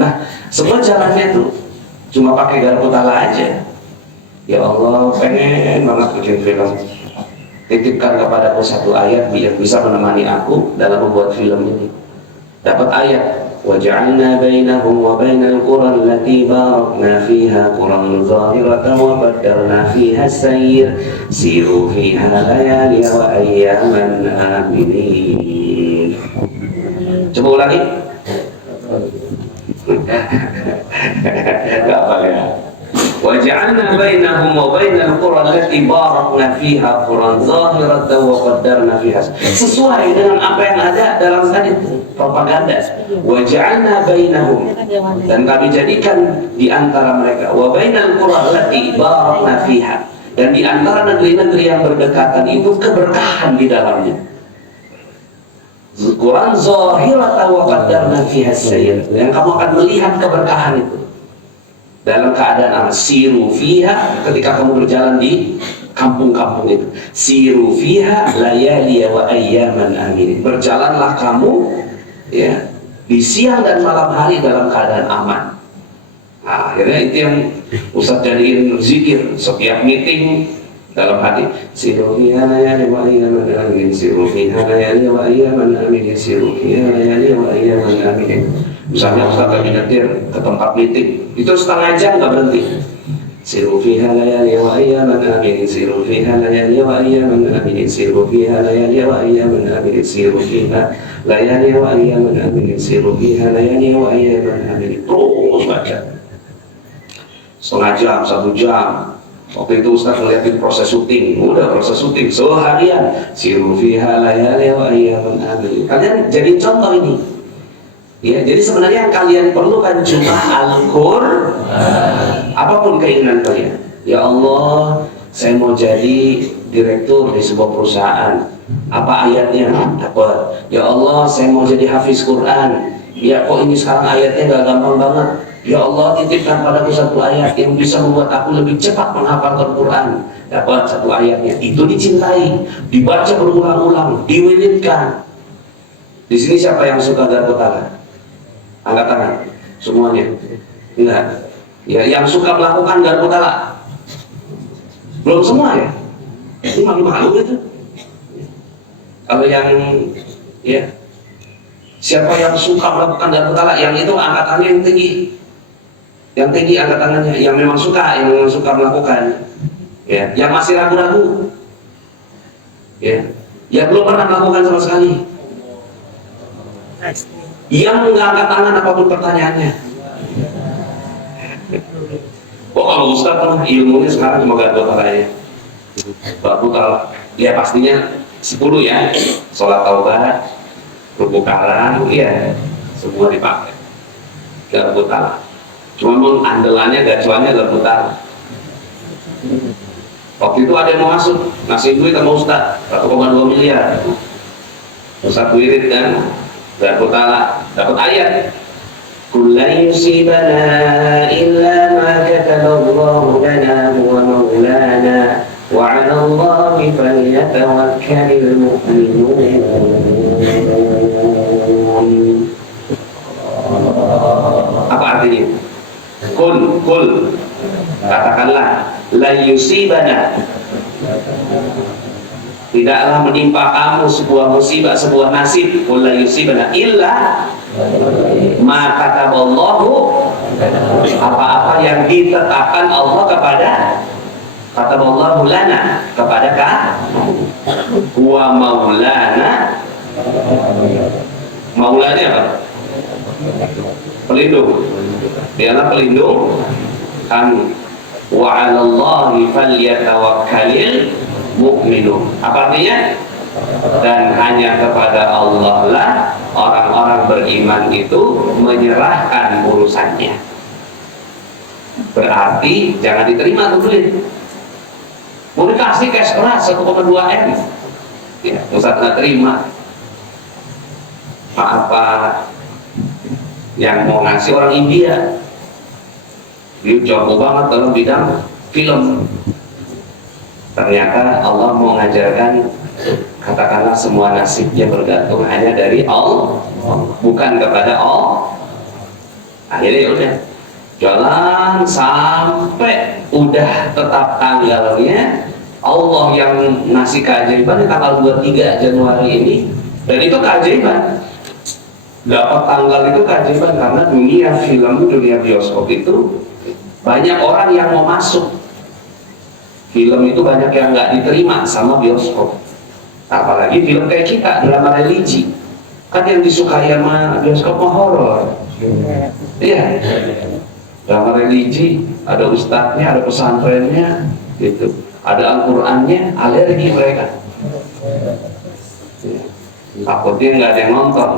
Nah, semua jalannya tuh cuma pakai garpu tala aja. Ya Allah, pengen banget bikin film. Titipkan kepadaku satu ayat biar bisa menemani aku dalam membuat film ini. Dapat ayat, وَجَعَلْنَا بَيْنَهُمْ وَبَيْنَ الْقُرَى الَّتِي بَارَكْنَا فِيهَا قُرًى ظَاهِرَةً وَقَدَّرْنَا فِيهَا السَّيْرَ سِيرُوا فِيهَا لَيَالِيَ وَأَيَّامًا آمِنِينَ. Coba ulangi. Gak apa ya. وَجَعَلْنَا بَيْنَهُمْ وَبَيْنَ الْقُرَى الَّتِي بَارَكْنَا فِيهَا قُرًى ظَاهِرَةً وَقَدَّرْنَا فِيهَا. Sesuai dengan apa yang ada dalam tadi propaganda. وَجَعَلْنَا بَيْنَهُمْ, dan kami jadikan di antara mereka, وَبَيْنَ الْقُرَى الَّتِي بَارَكْنَا فِيهَا, dan di antara negeri-negeri yang berdekatan itu keberkahan di dalamnya. Quran zahiratan wa qaddarna fiha as-sayr, yang kamu akan melihat keberkahan itu dalam keadaan siru fiha, ketika kamu berjalan di kampung-kampung itu. Siru fiha layali wa ayyaman amin, berjalanlah kamu ya di siang dan malam hari dalam keadaan aman. Nah, akhirnya itu yang Ustaz jadiin zikir setiap meeting dalam hati. Siru fiha layali wa ayyaman amin, siru fiha layali wa ayyaman amin, siru fiha layali wa ayyaman amin. Misalnya Ustaz lagi nyetir ke tempat meeting, itu setengah jam nggak berhenti. Siru fiha layali wa ayyaman amin, siru fiha layali wa ayyaman amin, siru fiha layali wa ayyaman amin, siru fiha layali wa ayyaman amin, siru fiha layali wa ayyaman amin. Terus baca setengah jam, 1 jam. Waktu itu Ustaz ngeliatin proses syuting, udah proses syuting seharian. Siru fiha layali wa ayyaman amin. Kalian jadi contoh ini. Ya, jadi sebenarnya yang kalian perlukan cuma Al-Qur'an. Apapun keinginan kalian. Ya Allah, saya mau jadi direktur di sebuah perusahaan. Apa ayatnya? Dapat. Ya Allah, saya mau jadi hafiz Quran. Ya kok ini sekarang ayatnya gak gampang banget. Ya Allah, titipkan padaku satu ayat yang bisa membuat aku lebih cepat menghafalkan Quran. Dapat satu ayatnya. Itu dicintai, dibaca berulang-ulang, diwiridkan. Di sini siapa yang suka garpu tala? Angkat tangan semuanya. Enggak. Ya, yang suka melakukan garpu tala belum semua ya. Ini malu-malu gitu. Kalau yang ya, siapa yang suka melakukan garpu tala, yang itu angkat tangan yang tinggi. Yang tinggi angkat tangannya, yang memang suka melakukan. Ya, yang masih ragu-ragu. Ya, yang belum pernah melakukan sama sekali. Yang nggak angkat tangan apapun pertanyaannya. Oh, kalau Ustaz kan ilmunya sekarang cuma garpu talanya. Garpu tala, ya pastinya 10 ya. Sholat taubat, rukuk karang, ya semua dipakai. Garpu tala. Cuma andalannya, gacuannya garpu tala. Waktu itu ada yang mau masuk, ngasih duit sama Ustaz 1,2 miliar. Ustaz wirid kan, garpu tala, dapat ayat. Kullai yusibana illa ma kataballahu lana huwa maulana wa 'ala Allahi falyatawakkalul mu'minun. Apa artinya? Kul katakanlah, la yusibana, tidaklah menimpa kamu sebuah musibah, sebuah nasib, kul la yusibana illa ma kataballahu, apa-apa yang ditetapkan Allah kepada, kataballahu lana, kepada wa maulana. Maulanya apa? Pelindung. Dialah pelindung kami. Wa 'alallahi falyatawakkalul mu'minun. Apa artinya? Dan hanya kepada Allah lah orang-orang beriman itu menyerahkan urusannya. Berarti jangan diterima tuh duit. Mau dikasih cash keras 1,2 M, ya, Ustaz nggak terima. Apa yang mau ngasih orang India, dia jago banget dalam bidang film. Ternyata Allah mau mengajarkan, katakanlah semua nasibnya bergantung hanya dari Allah, bukan kepada Allah. Akhirnya ya udah jalan sampai udah tetap tanggalnya, Allah yang ngasih keajaiban di tanggal 23 Januari ini. Dan itu keajaiban, dapat tanggal itu keajaiban, karena dunia film, dunia bioskop itu banyak orang yang mau masuk. Film itu banyak yang nggak diterima sama bioskop, apalagi film kayak kita, drama religi. Kan yang disukai sama bioskop mah horor. Iya, drama religi, ada ustadznya, ada pesantrennya, gitu. Ada Al-Qurannya, alergi mereka. Takutnya nggak ada yang nonton.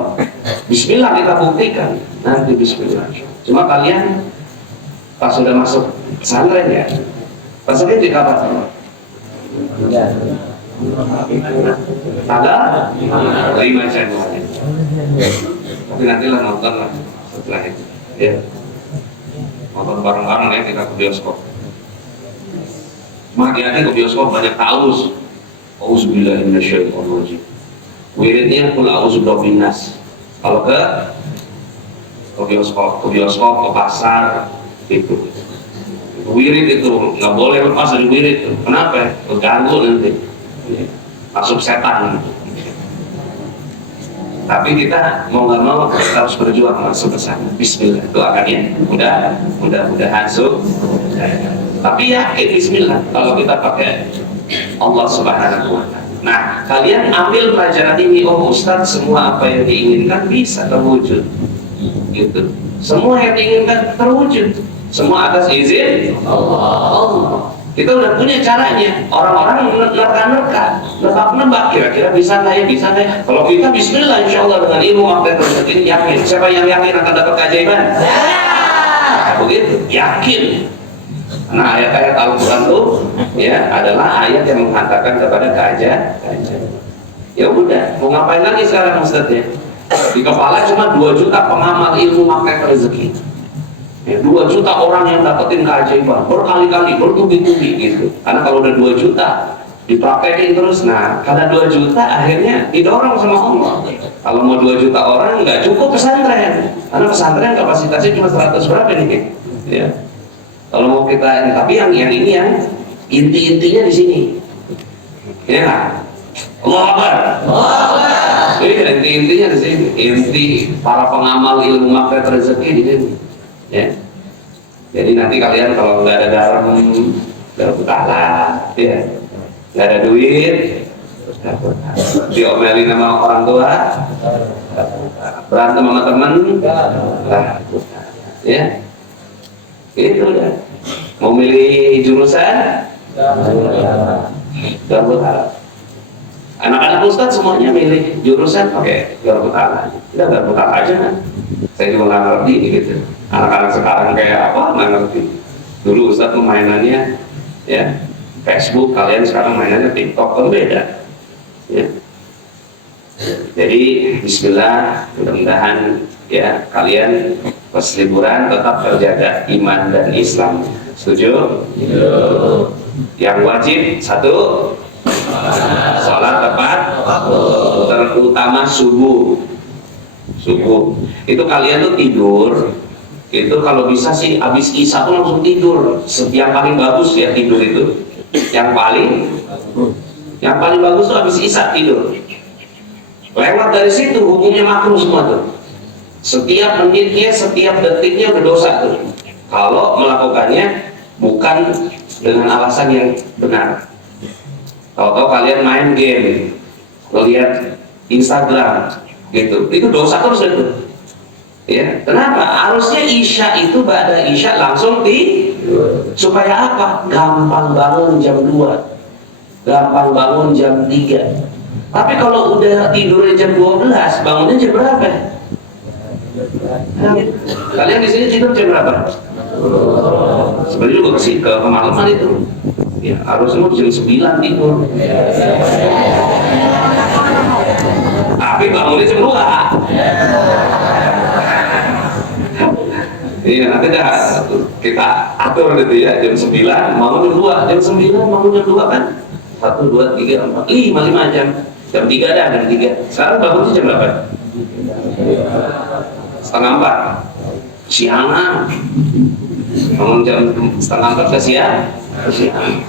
Bismillah kita buktikan nanti, Bismillah. Cuma kalian pas sudah masuk pesantren ya, pesantren di kapan? Tanggal 5 Januari. Tapi nantilah nonton lah setelah itu. Ya, nonton bareng-bareng ya kita ke bioskop. Hati-hati ke bioskop, banyak taus. Auzubillahi minasyaitonirrajim. Wiridnya kul a'udzu birabbin nas. Kalau ke bioskop, ke pasar itu. Wirid itu nggak boleh lepas dari wirid. Kenapa? Terganggu nanti. Masuk setan. Tapi kita mau nggak mau kita harus berjuang masuk ke sana. Bismillah, doakan ya. Mudah-mudahan masuk. Tapi yakin Bismillah kalau kita pakai Allah Subhanahu wa Ta'ala. Nah, kalian ambil pelajaran ini. Oh Ustadz, semua apa yang diinginkan bisa terwujud, gitu. Semua yang diinginkan terwujud, semua atas izin Allah. Kita udah punya caranya. Orang-orang nerka-nerka, nebak-nebak, kira-kira bisa nggak ya, bisa nggak ya. Kalau kita Bismillah, insya Allah dengan ilmu makhluk rezeki yakin. Siapa yang yakin akan dapat keajaiban? Begitu, yakin. Nah, ayat-ayat Al-Quran itu ya adalah ayat yang menghantarkan kepada keajaiban. Ya udah, mau ngapain lagi sekarang Ustadznya? Di kepala cuma 2 juta pengamal ilmu makhluk rezeki. Ya, 2 juta orang yang dapetin keajaiban berkali-kali, bertubi-tubi gitu. Karena kalau udah 2 juta dipraktekin terus, nah karena 2 juta akhirnya didorong sama Allah. Kalau mau 2 juta orang nggak cukup pesantren, karena pesantren kapasitasnya cuma 100 berapa nih? Ya. Kalau mau kita, tapi yang ini yang inti-intinya di sini. Ya. Allah Akbar. Jadi inti-intinya di sini. Inti para pengamal ilmu makhluk rezeki di sini. Ya. Jadi nanti kalian kalau nggak ada garam, berputalah, ya. Nggak ada duit, diomelin sama orang tua, berantem sama temen, ya. Itu ya. Mau milih jurusan, garbut halal. Anak-anak Ustadz semuanya milih jurusan pakai garbut halal. Udah garbut halal aja kan. Saya juga nggak ngerti gitu. Anak-anak sekarang kayak apa nggak ngerti. Dulu Ustadz mainannya ya Facebook, kalian sekarang mainannya TikTok, kan beda. Ya. Jadi Bismillah, mudah-mudahan ya kalian pas liburan tetap terjaga iman dan Islam. Setuju? Yang wajib 1, sholat tepat, terutama subuh. Itu kalian tuh tidur, itu kalau bisa sih habis isya tuh langsung tidur. Yang paling bagus ya tidur itu. Yang paling bagus tuh habis isya tidur. Lewat dari situ hukumnya makruh semua tuh. Setiap menitnya, setiap detiknya berdosa tuh. Kalau melakukannya bukan dengan alasan yang benar. Tahu-tahu kalian main game, melihat Instagram, gitu. Itu dosa terus itu. Ya, kenapa? Harusnya isya itu ba'da isya langsung supaya apa? Gampang bangun jam 2, gampang bangun jam 3. Tapi kalau udah tidurnya jam 12, bangunnya jam berapa? Kalian di sini tidur jam berapa? Sebenarnya juga ke kemalaman itu. Ya, harusnya jam 9 tidur. Tapi bangunnya jam 2. Iya, nanti dah kita atur gitu ya, jam 9 bangun jam 2, jam 9 bangun jam 2 kan? 1, 2, 3, 4, 5 jam. Jam 3 dah, jam 3. Sekarang bangunnya jam berapa? Setengah 4. siangan, bangun jam setengah 4 ke siang,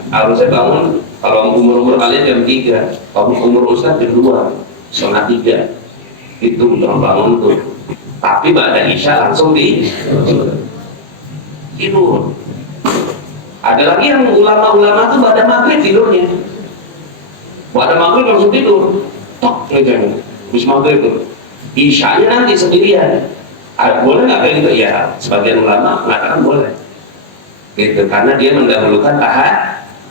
harusnya bangun kalau umur kalian jam 3, kalau umur Ustaz jam 2, setengah 3, itu udah bangun tuh. Tapi pada Isya langsung tidur. Ada lagi yang ulama-ulama tuh pada maghrib tidurnya, pada maghrib langsung tidur, tok ngejeng, habis maghrib tuh. Isyanya nanti sendirian. Boleh nggak kayak gitu? Ya, sebagian ulama mengatakan boleh. Gitu, karena dia mendahulukan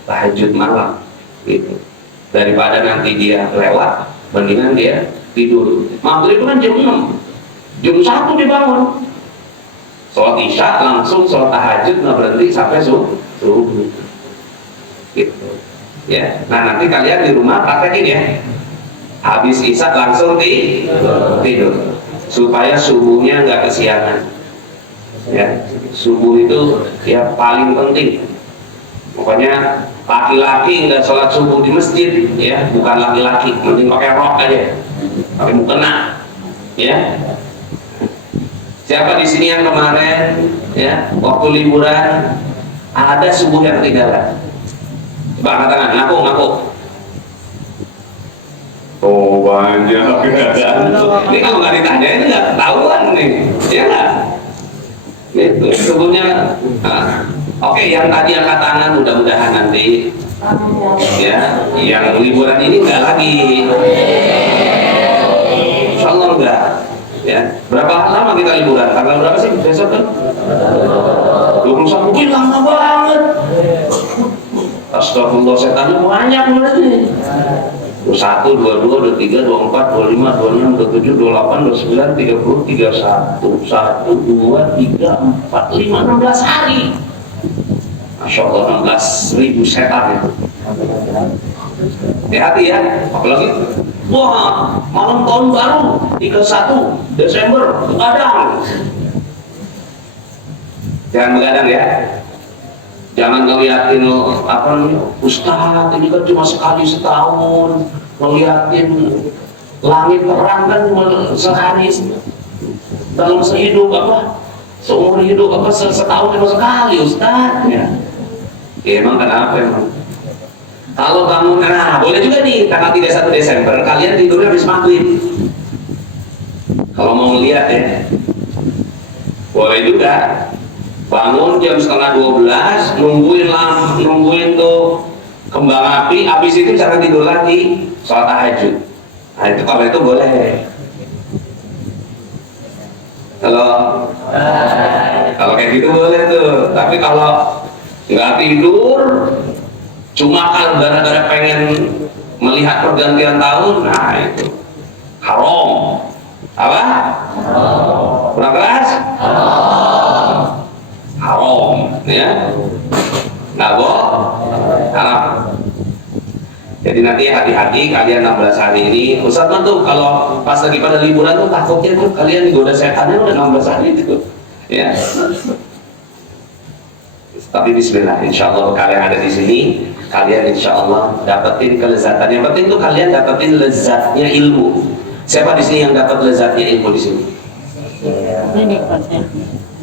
tahajud malam. Gitu. Daripada nanti dia lewat, mendingan dia tidur. Maghrib kan jam 6, jam 1 dibangun. Sholat Isya langsung sholat tahajud, nggak berhenti sampai subuh. Gitu. Ya, nah nanti kalian di rumah praktekin ya. Habis Isya langsung tidur supaya subuhnya nggak kesiangan. Ya, subuh itu ya paling penting. Pokoknya laki-laki nggak sholat subuh di masjid, ya bukan laki-laki, mending pakai rok aja, pakai mukena, ya. Siapa di sini yang kemarin, ya, waktu liburan ada subuh yang ketinggalan? Coba angkat tangan, ngaku. Oh banyak. Ini kalau nggak ditanyain nggak ketahuan nih, ya nggak? Itu sebelumnya. Oke, yang tadi angkat tangan mudah-mudahan nanti, ya, yang liburan ini nggak lagi. Insya Allah enggak. Ya, berapa lama kita liburan? Tanggal berapa sih besok kan? 21. Lama banget. Astagfirullah, setannya banyak berarti. 1, 22, 23, 24, 25, 26, 27, 28, 29, 30, 31, 1, 2, 3, 4, 5, 16 hari. Masya Allah, 16.000 setan itu. Hati-hati ya, apalagi wah, malam tahun baru 31 Desember begadang. Jangan begadang ya. Jangan ngeliatin apa namanya, Ustaz ini kan cuma sekali setahun, ngeliatin langit terang kan cuma sehari dalam sehidup apa, seumur hidup apa setahun cuma sekali Ustaz. Ya, emang kenapa emang? Kalau bangun, nah boleh juga nih tanggal 31 Desember kalian tidurnya habis maghrib. Kalau mau lihat ya, boleh juga. Bangun jam setengah 12, nungguin tuh kembang api, habis itu jangan tidur lagi, sholat tahajud. Nah itu kalau itu boleh. Kalau kayak gitu boleh tuh. Tapi kalau nggak tidur, cuma kan gara-gara pengen melihat pergantian tahun, nah itu haram. Apa? Kurang keras? Haram, ya, nggak boh, haram. Jadi nanti hati-hati kalian 16 hari ini. Ustaz tuh kalau pas lagi pada liburan tuh takutnya tuh kalian digoda setannya udah 16 hari itu, ya. Tapi Bismillah, insya Allah kalian ada di sini, kalian insya Allah dapetin kelezatan. Yang penting tuh kalian dapetin lezatnya ilmu. Siapa di sini yang dapat lezatnya ilmu di sini?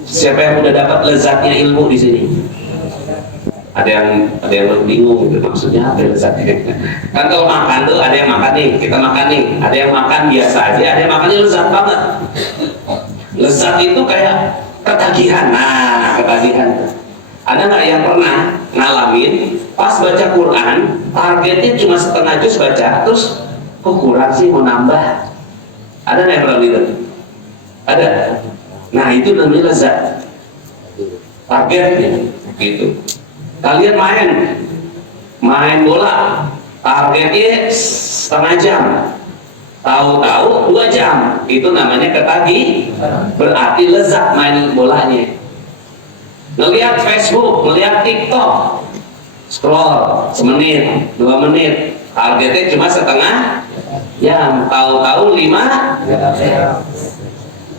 Siapa yang udah dapat lezatnya ilmu di sini? Ada yang bingung gitu, maksudnya apa lezatnya? Kan kalau makan tuh ada yang makan nih, kita makan nih, ada yang makan biasa aja, ada yang makannya lezat banget. Lezat itu kayak ketagihan. Nah, ketagihan. Ada nggak yang pernah ngalamin pas baca Quran targetnya cuma setengah juz baca, terus kok kurang sih, mau nambah? Ada nggak yang pernah gitu? Ada. Nah itu namanya lezat, targetnya gitu. Kalian main bola, targetnya setengah jam, tahu-tahu 2 jam, itu namanya ketagih, berarti lezat main bolanya. Ngelihat Facebook, ngelihat TikTok, scroll semenit, 2 menit, targetnya cuma setengah jam, tahu-tahu 5 jam.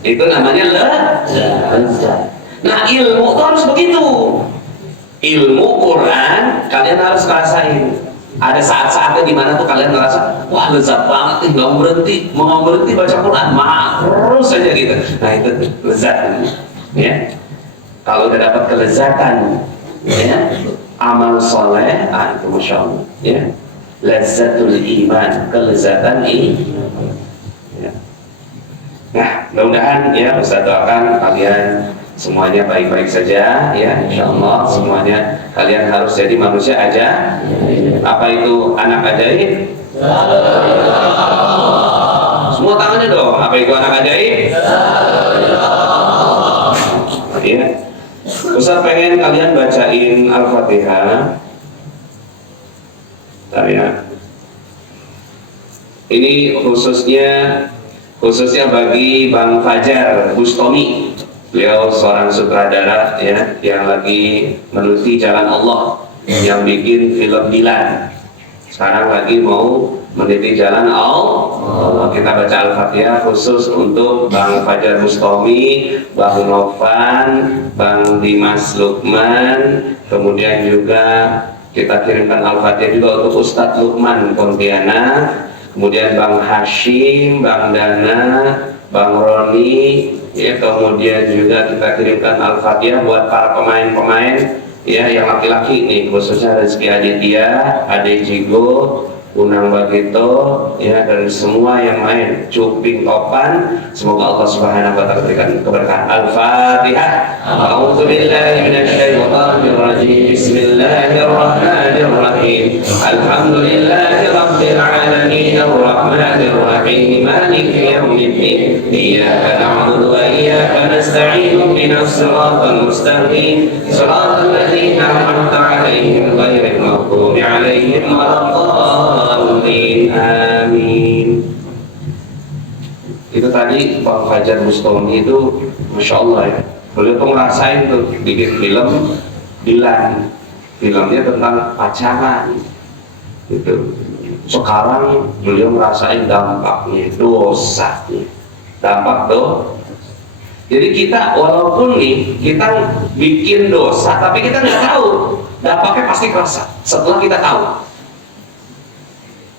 Itu namanya lezat. Nah ilmu itu harus begitu. Ilmu Quran kalian harus rasain. Ada saat-saatnya di mana tuh kalian ngerasa wah lezat banget, nggak mau berhenti baca Quran, terus saja gitu. Nah itu lezat. ya. Kalau udah dapat kelezatan, ya, amal soleh, itu masya Allah, ya, lazzatul iman, kelezatan iman. Ya. Nah, mudah-mudahan ya Ustaz doakan kalian semuanya baik-baik saja, ya, insya Allah semuanya kalian harus jadi manusia aja. Apa itu anak ajaib? Semua tangannya dong. Apa itu anak ajaib? Ya. Ustaz pengen kalian bacain Al-Fatihah. Bentar ya. Ini khususnya bagi Bang Fajar Bustami. Beliau seorang sutradara ya yang lagi meneliti jalan Allah, yang bikin film Dilan. Sekarang lagi mau meneliti jalan Allah. Kita baca Al-Fatihah khusus untuk Bang Fajar Bustami, Bang Novan, Bang Dimas Lukman, kemudian juga kita kirimkan Al-Fatihah juga untuk Ustadz Lukman Pontianak, kemudian Bang Hashim, Bang Dana, Bang Roni, ya, kemudian juga kita kirimkan Al-Fatihah buat para pemain-pemain ya yang laki-laki nih, khususnya Rizky Aditya, Ade Jigo, Unang Bagito, ya, dan semua yang lain, Cuping Topan. Semoga Allah Subhanahu wa taala berikan keberkahan. Al-Fatihah. A'udzu billahi minasyaitonir rajim. Bismillahirrahmanirrahim. Alhamdulillahi rabbil alamin arrahmanir rahim maliki yaumiddin. Iyyaka na'budu wa iyyaka nasta'in ihdinas siratal mustaqim. Siratal ladzina an'amta 'alaihim ghairil maghdubi 'alaihim waladdallin. Amin. Itu tadi Bang Fajar Bustami itu masya Allah ya. Beliau tuh ngerasain tuh bikin film Dilan. Filmnya tentang pacaran. Gitu. Sekarang beliau ngerasain dampaknya, dosanya. Dampak tuh. Jadi kita walaupun nih kita bikin dosa, tapi kita nggak tahu dampaknya pasti kerasa. Setelah kita tahu.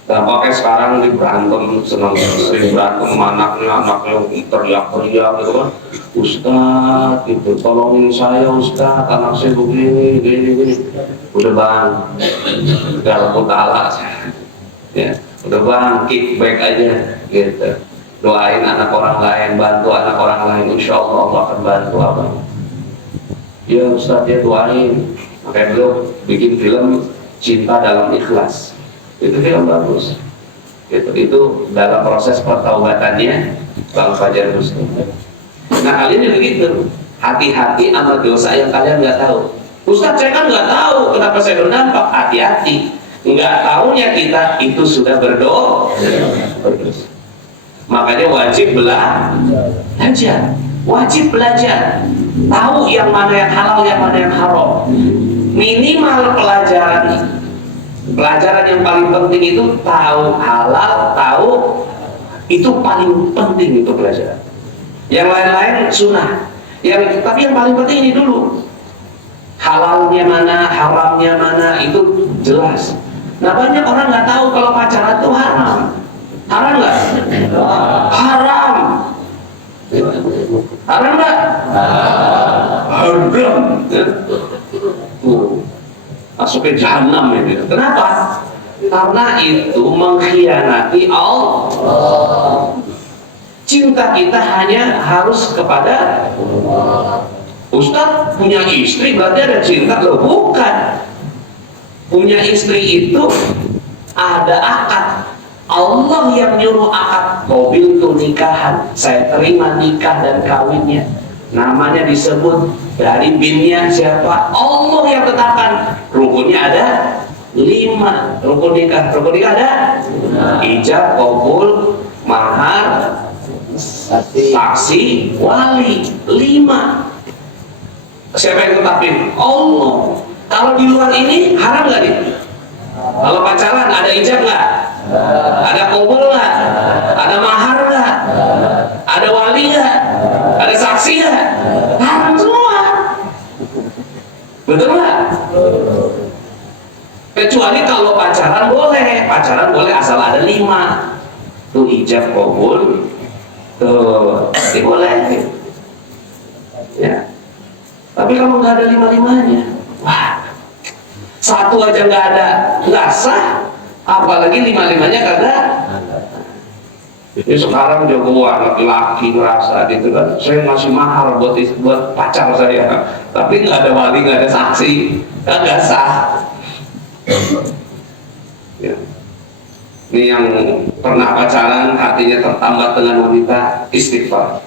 Dampaknya sekarang di berantem, sering berantem anaknya teriak-teriak gitu kan, Ustadz gitu, tolongin saya Ustadz, anak saya begini, gini. Udah bang, gak putala, ya, udah bang, kickback aja, gitu. Doain anak orang lain, bantu anak orang lain, insya Allah Allah akan bantu abang. Ya Ustadz ya doain, makanya beliau bikin film Cinta Dalam Ikhlas. Itu film bagus. Itu dalam proses pertaubatannya Bang Fajar Muslim. Nah kalian juga gitu, hati-hati sama dosa yang kalian nggak tahu. Ustaz saya kan nggak tahu kenapa saya berdampak. Hati-hati, nggak tahunya kita itu sudah berdosa. Makanya wajib belajar, wajib belajar, tahu yang mana yang halal, yang mana yang haram. Minimal pelajaran yang paling penting itu tahu halal, tahu itu paling penting itu pelajaran. Yang lain-lain sunnah. Tapi yang paling penting ini dulu. Halalnya mana, haramnya mana itu jelas. Nah banyak orang nggak tahu kalau pacaran itu haram. Haram nggak? Haram. Haram nggak? Haram. Masuk ke jahanam itu. Kenapa? Karena itu mengkhianati Allah. Cinta kita hanya harus kepada Ustaz punya istri berarti ada cinta. Loh bukan. Punya istri itu ada akad. Allah yang nyuruh akad. Qabiltu nikahan, saya terima nikah dan kawinnya. Namanya disebut dari binnya siapa? Allah yang tetapkan. Rukunnya ada 5. Rukun nikah ada ijab, qabul, mahar, saksi, wali. 5. Siapa yang tetapin? Allah. Kalau di luar ini haram nggak nih? Kalau pacaran ada ijab nggak? Ada qabul nggak? Ada mahar nggak? Ada wali nggak? Ada saksi nggak? Haram semua. Betul nggak? Kecuali kalau pacaran boleh asal ada 5. Tuh ijab, qabul, tuh ini boleh. Ya. Tapi kalau nggak ada lima-limanya, wah, satu aja nggak ada, nggak sah, apalagi lima-limanya kagak. Jadi sekarang jagoan laki-laki merasa gitu kan, saya masih mahal buat pacar saya, tapi nggak ada wali, nggak ada saksi, nggak sah. Ya. Ini yang pernah pacaran hatinya tertambat dengan wanita, istighfar.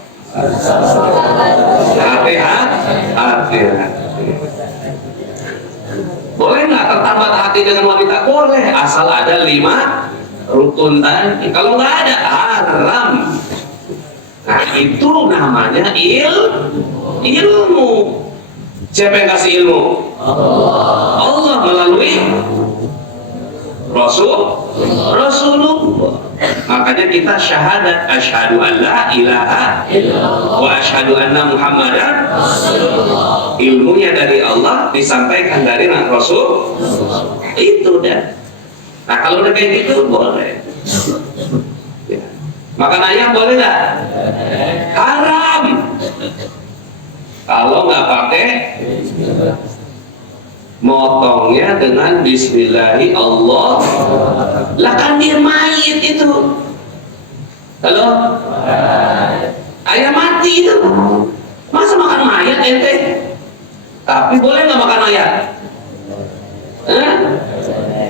Hati-hati. Boleh nggak tertambat hati dengan wanita? Boleh, asal ada 5 rukun tadi. Kalau nggak ada, haram. Nah, itu namanya ilmu. Siapa yang kasih ilmu? Allah melalui Rasulullah. Makanya kita syahadat asyhadu an la ilaha illallah wa asyhadu anna muhammadan rasulullah. Ilmunya dari Allah, disampaikan dari Rasul. Itu dah. Nah, kalau udah kayak gitu boleh. Ya. Makan ayam boleh nggak? Haram. Kalau nggak pakai, motongnya dengan bismillahi Allah. Lah kan dia mayit itu. Halo? Ayam mati itu. Masa makan mayat ente? Tapi boleh nggak makan mayat?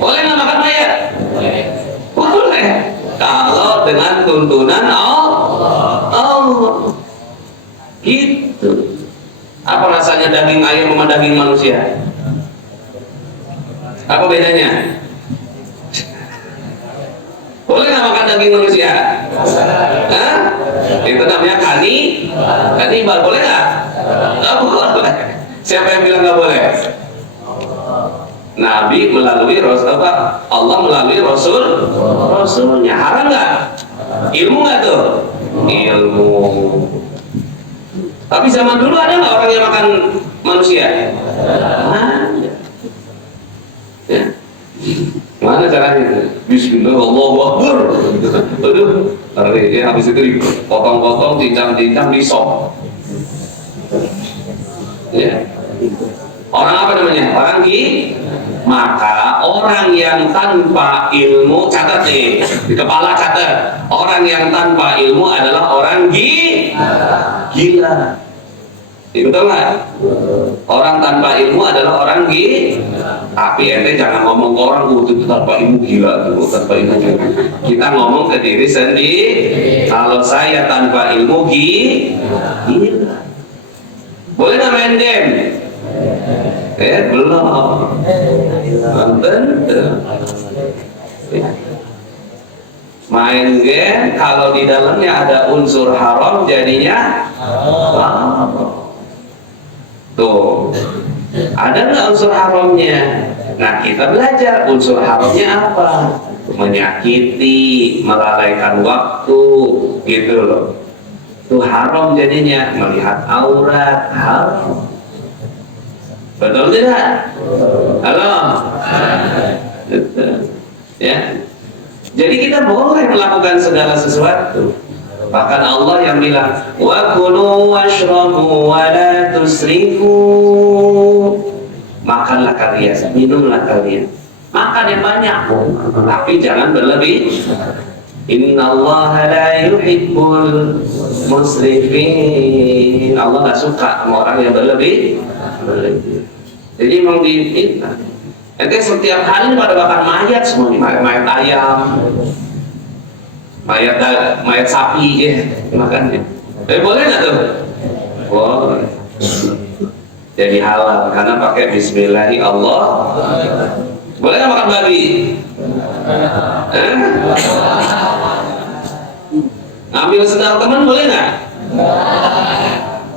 Boleh nggak makan mayat? Boleh. Kalau dengan tuntunan Allah. Gitu. Apa rasanya daging ayam sama daging manusia? Apa bedanya? Boleh nggak makan daging manusia? Hah? Itu namanya kanibal. Boleh nggak? Nggak boleh. Siapa yang bilang nggak boleh? Nabi melalui Rasul, Allah melalui Rasulnya. Haram nggak? Ilmu nggak tuh? Ilmu. Tapi zaman dulu ada nggak orang yang makan manusia? Ada. Ya. Mana caranya? Bismillah, Allahu Akbar. Aduh, ya, habis itu dipotong-potong, cincang-cincang, disop. Ya. Orang apa namanya? Orang maka orang yang tanpa ilmu, catat nih, di kepala catat, orang yang tanpa ilmu adalah orang gila. Betul nggak? Orang tanpa ilmu adalah orang tapi ente jangan ngomong ke orang itu tanpa ilmu gila tuh, tanpa ilmu. Kita ngomong ke diri sendiri. Kalau saya tanpa ilmu gila. Boleh nggak main game? Belum. Tentu. Main game kalau di dalamnya ada unsur haram jadinya haram. Tuh, ada nggak unsur haramnya? Nah, kita belajar unsur haramnya apa? Menyakiti, melalaikan waktu, gitu loh. Itu haram jadinya. Melihat aurat haram. Betul tidak? Halo? Ya. Jadi kita boleh melakukan segala sesuatu. Bahkan Allah yang bilang, wa kulu washrabu wa la tusrifu. Makanlah kalian, minumlah kalian. Makan yang banyak, tapi jangan berlebih. Innallaha la yuhibbul musrifin. Allah nggak suka sama orang yang berlebih. Jadi memang difitnah. Nanti setiap hari pada bakar mayat semua, mayat ayam, mayat sapi ya, makannya. Boleh nggak tuh? Boleh. Jadi halal karena pakai bismillahi Allah. Boleh nggak makan babi? Ambil sendal teman boleh nggak?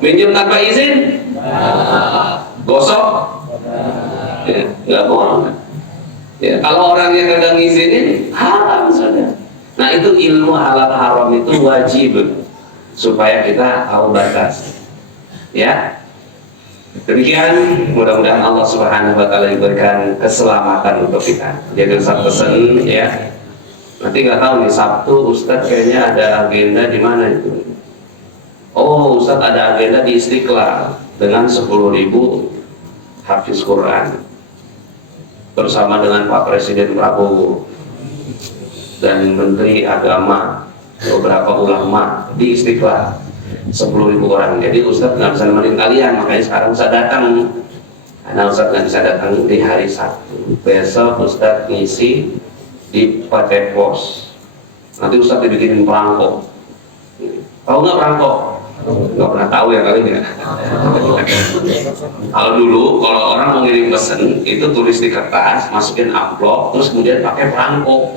Minjem tanpa izin? Gosok? Ya, nggak boleh. Ya, kalau orang yang kagak ngizinin, haram sudah. Nah, itu ilmu halal haram itu wajib supaya kita tahu batas. Ya. Demikian, mudah-mudahan Allah Subhanahu wa taala diberikan keselamatan untuk kita. Jadi Ustaz pesen ya. Nanti nggak tahu nih Sabtu Ustaz kayaknya ada agenda di mana itu. Oh Ustadz, ada agenda di Istiqlal dengan 10.000 hafiz Quran bersama dengan Pak Presiden Prabowo dan Menteri Agama, beberapa ulama di Istiqlal, 10.000 orang. Jadi Ustadz nggak bisa nemenin kalian, makanya sekarang Ustadz datang. Karena Ustadz nggak bisa datang di hari Sabtu. Besok Ustadz ngisi di PT Pos. Nanti Ustadz dibikinin perangko. Tahu nggak perangko? Nggak pernah tahu ya kali ya. Kalau dulu kalau orang mau ngirim pesen itu tulis di kertas, masukin amplop, terus kemudian pakai perangko.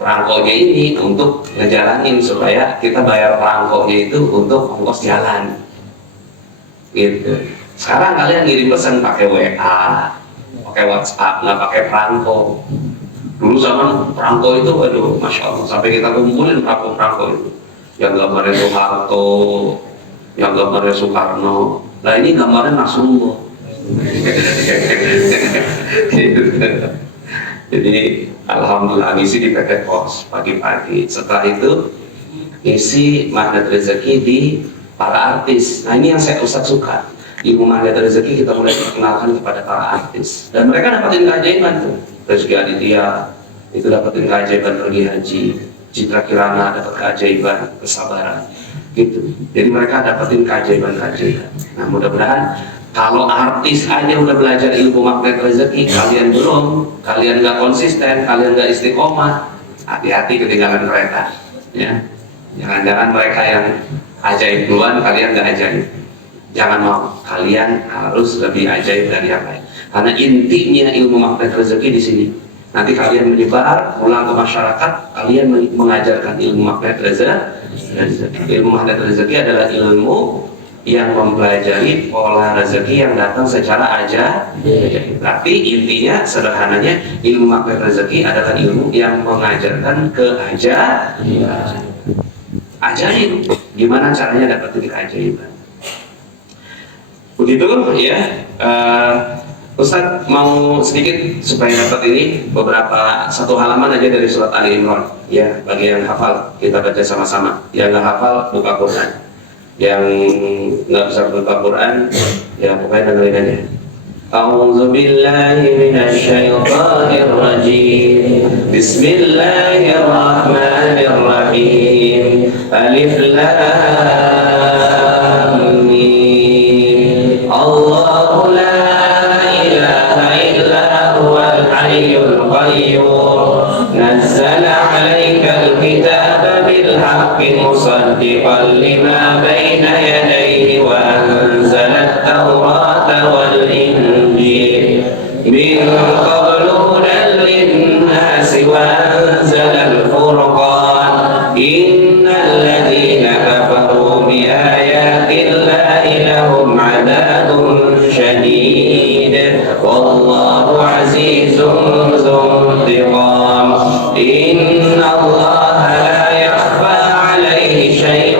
Perangkonya ini untuk ngejalanin supaya kita bayar perangkonya itu untuk ongkos jalan. Gitu. Sekarang kalian ngirim pesan pakai WA, pakai WhatsApp, nggak pakai perangko. Dulu zaman perangko itu, aduh, masya Allah, sampai kita kumpulin perangko itu. Yang gambarnya Soeharto, yang gambarnya Soekarno. Nah ini gambarnya Nasrullah. Jadi alhamdulillah ngisi di PT Pos pagi-pagi. Setelah itu ngisi magnet rezeki di para artis. Nah ini yang saya suka. Ilmu magnet rezeki kita mulai perkenalkan kepada para artis. Dan mereka dapatin keajaiban tuh. Rezeki Aditya itu dapatin keajaiban pergi haji. Citra Kirana dapat keajaiban kesabaran gitu. Jadi mereka dapatin keajaiban-keajaiban. Nah mudah-mudahan kalau artis aja udah belajar ilmu magnet rezeki, kalian belum, kalian nggak konsisten, kalian nggak istiqomah, hati-hati ketinggalan mereka ya. Jangan-jangan mereka yang ajaib duluan, kalian nggak ajaib. Jangan mau, kalian harus lebih ajaib dari yang lain. Karena intinya ilmu magnet rezeki di sini. Nanti kalian menyebar, pulang ke masyarakat, kalian mengajarkan ilmu magnet rezeki. Ilmu magnet rezeki adalah ilmu yang mempelajari pola rezeki yang datang secara ajaib. Tapi intinya, sederhananya, ilmu magnet rezeki adalah ilmu yang mengajarkan keajaiban. Ajaib, gimana caranya dapat keajaiban? Begitu ya. Ustadz mau sedikit supaya dapat ini beberapa satu halaman aja dari surat Ali Imran ya, bagi yang hafal kita baca sama-sama. Yang nggak hafal buka Quran, yang nggak bisa buka Quran ya pokoknya dengerin aja. A'udzu billahi minasy syaithanir rajim. Bismillahirrahmanirrahim. Alif lam mim. Allahu la نزل عليك الكتاب بالحق مصدقا لما بين يديه وأنزل التوراة والإنجيل من قبل هدى للناس وأنزل الفرقان إن الذين كفروا بآيات الله لهم عذاب شديد والله عزيز ذو انتقام إن الله لا يخفى عليه شيء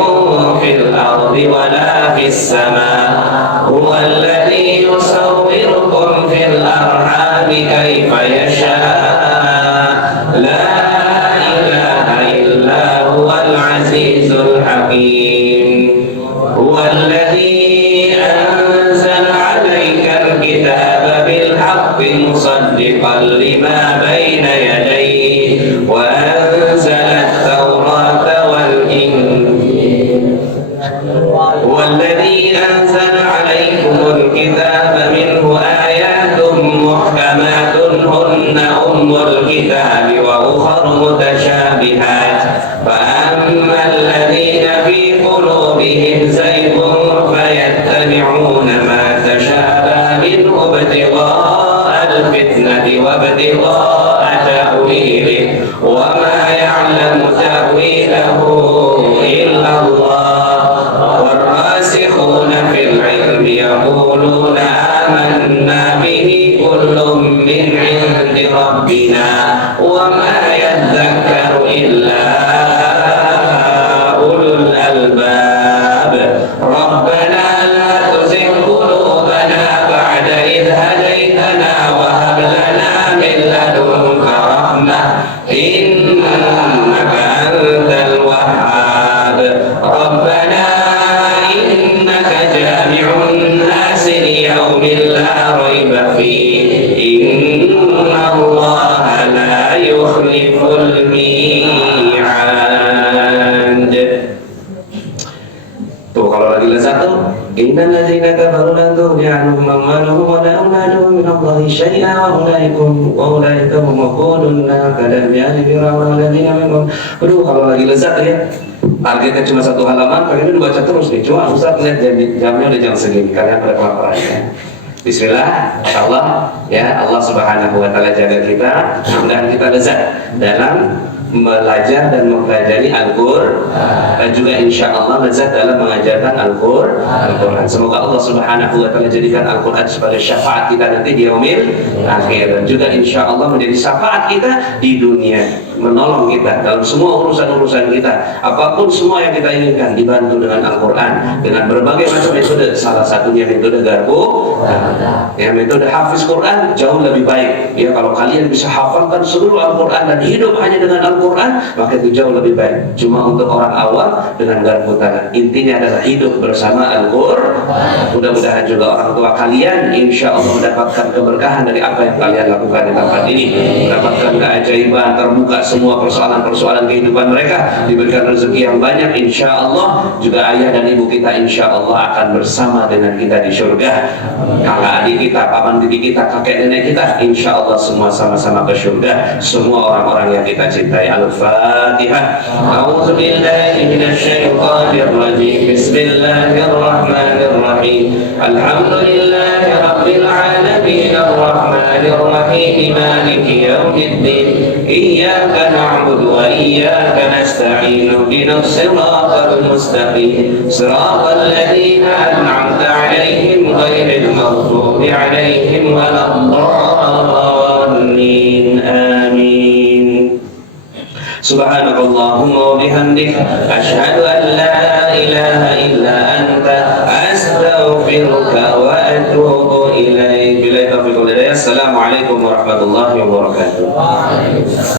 في الأرض ولا في السماء هو الذي يصوركم في الأرحام كيف يشاء لا إله إلا هو العزيز الحكيم هو الذي أنزل عليك الكتاب بالحق مصدقا لما بين يديه وأنزل التوراة والإنجيل هو الذي أنزل عليكم الكتاب منه آيات محكمات هن أم الكتاب وأخر متشابهات فأما الذين في قلوبهم زيغ فيتبعون ما تشابه منه ابتغاء الفتنة وابتغاء تأويله وما يعلم تأويله إلا الله والراسخون في العلم يقولون آمنا به كل من عند ربنا وما يذكر إلا أولو الألباب ربنا لا تزغ قلوبنا بعد إذ هديتنا وهب لنا من لدنك رحمة إنك أنت الوهاب ربنا يوم لا ريب فيه إن الله لا يخلف الميعاد. Tuh kalau lagi satu, innal ladzina kafaru lan tughni anhum amwaluhum wa la auladuhum min Allahi syai'an wa ulaika hum waqudun nar kadam yani fir'aun alladzina minhum. Aduh kalau lagi lezat ya. Targetnya cuma satu halaman, pengen dibaca terus nih. Cuma Ustaz lihat jamnya udah jam segini, kalian pada kelaparan ya. Bismillah, insyaallah ya Allah Subhanahu wa taala jaga kita, mudah-mudahan kita lezat dalam belajar dan mempelajari Al-Qur'an dan juga insya Allah lezat dalam mengajarkan Al-Qur'an. Semoga Allah Subhanahu wa taala jadikan Al-Qur'an sebagai syafaat kita nanti di yaumil akhir, dan juga insya Allah menjadi syafaat kita di dunia, menolong kita dalam semua urusan-urusan kita, apapun semua yang kita inginkan dibantu dengan Al-Qur'an, dengan berbagai macam metode. Salah satunya metode garpu, ya metode hafiz Quran jauh lebih baik ya. Kalau kalian bisa hafalkan seluruh Al-Qur'an dan hidup hanya dengan Al-Qur'an, maka itu jauh lebih baik. Cuma untuk orang awam dengan garpu tangan, intinya adalah hidup bersama Al-Qur'an. Mudah-mudahan juga orang tua kalian insya Allah mendapatkan keberkahan dari apa yang kalian lakukan di tempat ini, mendapatkan keajaiban, terbuka semua persoalan-persoalan kehidupan mereka, diberikan rezeki yang banyak insya Allah. Juga ayah dan ibu kita insya Allah akan bersama dengan kita di surga. Kakak adik kita, paman bibi kita, kakek nenek kita, insya Allah semua sama-sama ke surga. Semua orang-orang yang kita cintai. Al-Fatihah. A'udzubillahi minasyaitonir rajim. Bismillahirrahmanirrahim. Alhamdulillahi rabbil alamin arrahmanir rahim maliki yaumiddin. Iyyaka na'budu wa iyyaka nasta'in. Ihdinas siratal mustaqim. Siratal ladzina an'amta 'alaihim ghairil maghdubi 'alaihim waladdallin. Amin. Subhanakallahumma wa bihamdik asyhadu an la ilaha illa anta astaghfiruka wa atubu ilaik. Billahi taufiq wal hidayah. Assalamualaikum warahmatullahi wabarakatuh.